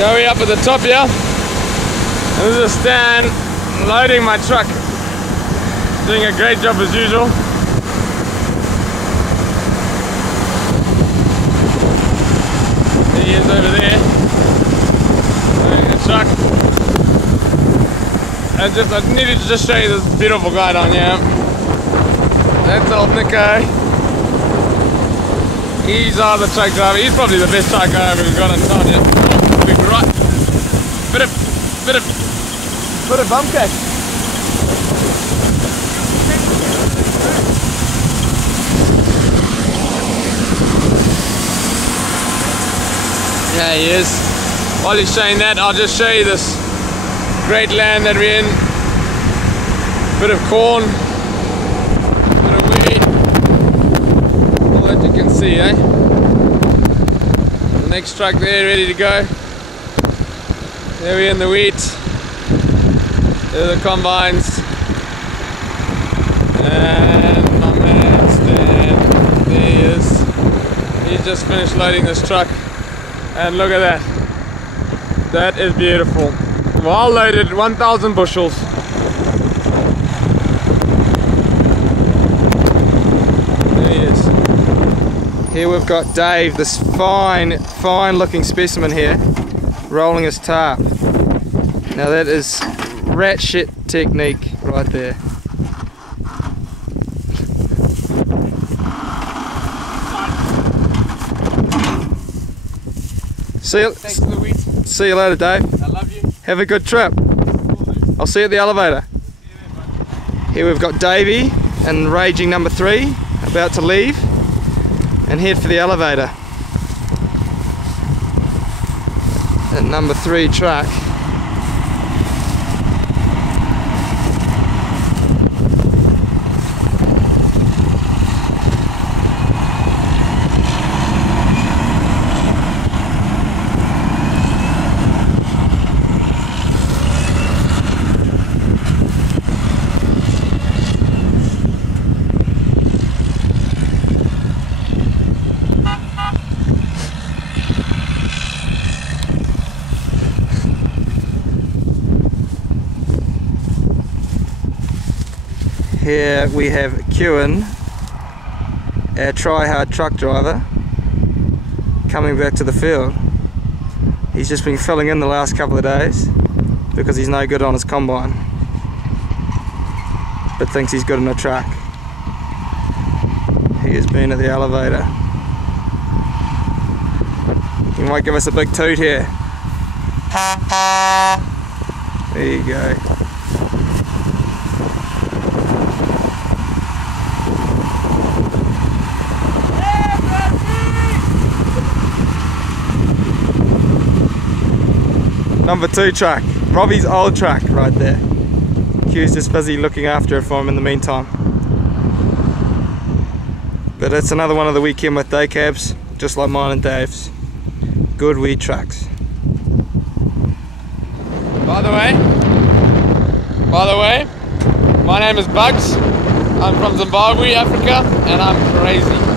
Now we're up at the top here. And this is Stan loading my truck. Doing a great job as usual. He is over there loading the truck. And I needed to just show you this beautiful guy down here. That's old Nico. He's the truck driver. He's probably the best truck driver we've got in town yet. Big right. Bit of bump cake. Yeah, he is. While he's showing that, I'll just show you this great land that we're in. Bit of corn, bit of wheat, all that you can see, eh? The next truck there, ready to go. There we're in the wheat. There are the combines. And my man Stan, there he is. He just finished loading this truck. And look at that. That is beautiful. Well loaded, 1,000 bushels. There he is. Here we've got Dave, this fine looking specimen here, rolling his tarp. Now that is rat shit technique right there. Thanks for the wheat. See you later, Dave. I love you. Have a good trip. I'll see you at the elevator. Here we've got Davey and raging number 3 about to leave and head for the elevator. That number 3 truck. Here we have Kewen, our try-hard truck driver, coming back to the field. He's just been filling in the last couple of days because he's no good on his combine, but thinks he's good in a truck. He has been at the elevator. He might give us a big toot here. There you go. Number 2 truck, Robbie's old truck right there. Q's just busy looking after it for him in the meantime. But it's another one of the weekend with day cabs, just like mine and Dave's. Good wee trucks. By the way, my name is Bugs. I'm from Zimbabwe, Africa, and I'm crazy.